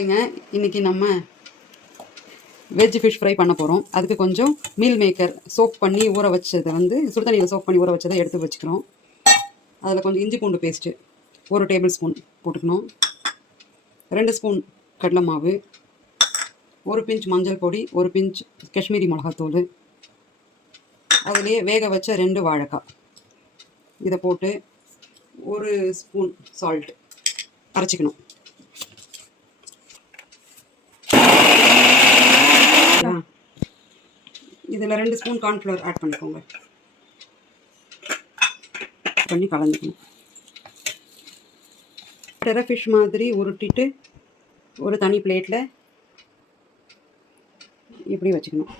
இன்னைக்கு நம்ம veg fish fry பண்ண போகிறோம். அதுக்கு கொஞ்சம் மீல் மேக்கர் சோக் பண்ணி ஊற வச்சதை சுடுதண்ணியில் சோக் பண்ணி ஊற வச்சதை எடுத்து வச்சுக்கிறோம். அதில் கொஞ்சம் இஞ்சி பூண்டு பேஸ்ட்டு 1 டேபிள் ஸ்பூன் போட்டுக்கணும். 2 ஸ்பூன் கடலை மாவு, 1 பிஞ்ச் மஞ்சள் பொடி, 1 பிஞ்ச் காஷ்மீரி மிளகாத்தூள், அதிலேயே வேக வச்ச 2 வாழைக்காய் இதை போட்டு 1 ஸ்பூன் சால்ட் அரைச்சிக்கணும். இதில் 2 ஸ்பூன் கார்ன்ஃப்ளவர் ஆட் பண்ணிக்கோங்க. பண்ணி கலந்துக்கணும். ஃபிஷ் மாதிரி உருட்டிட்டு ஒரு தனி பிளேட்டில் இப்படி வச்சுக்கணும்.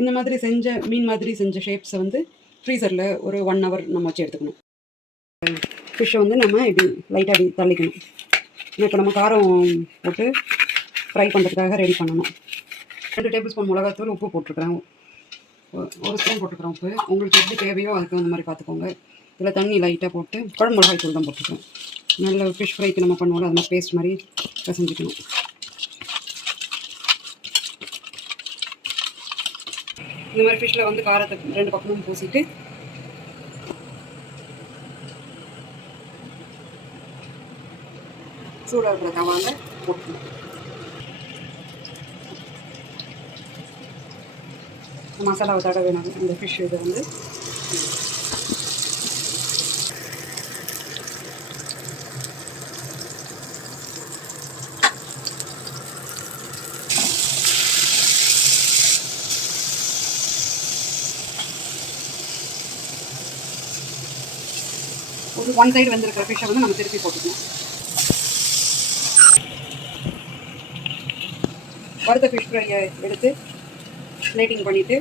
இந்த மாதிரி செஞ்ச மீன் மாதிரி செஞ்ச ஷேப்ஸை ஃப்ரீசரில் ஒரு 1 hour நம்ம வச்சு எடுத்துக்கணும். ஃபிஷ்ஷை நம்ம இப்படி லைட்டாக அப்படி தள்ளிக்கணும். இப்போ நம்ம காரம் போட்டு ஃப்ரை பண்ணுறதுக்காக ரெடி பண்ணணும். 2 டேபிள் ஸ்பூன் மிளகாத்தூள், உப்பு போட்டிருக்கிறேன். 1 ஸ்பூன் போட்டுக்கிறேன் உப்பு. உங்களுக்கு எப்படி தேவையோ அதுக்கு அந்த மாதிரி பார்த்துக்கோங்க. இதில் தண்ணி லைட்டாக போட்டு குழம்பு மிளகாய் தூள் தான் போட்டுக்கிறேன். நல்ல ஃபிஷ் ஃப்ரைக்கு நம்ம பண்ணுவோம், அது மாதிரி பேஸ்ட் மாதிரி செஞ்சுக்கணும். இந்த மாதிரி ஃபிஷ்ஷில் காரத்தை 2 பக்கமும் பூசிட்டு சூடாக இருக்கிற தவாங்க போட்டுக்கணும். மசாலாவை தடவை வேணும். இந்த ஃபிஷ் இதை ஒரு 1 சைடு வெந்திருக்கிற ஃபிஷ்ஷை நம்ம திருப்பி போட்டுக்கணும். வறுத்த ஃபிஷ் ஃப்ரையை எடுத்து பிளேட்டிங் பண்ணிவிட்டு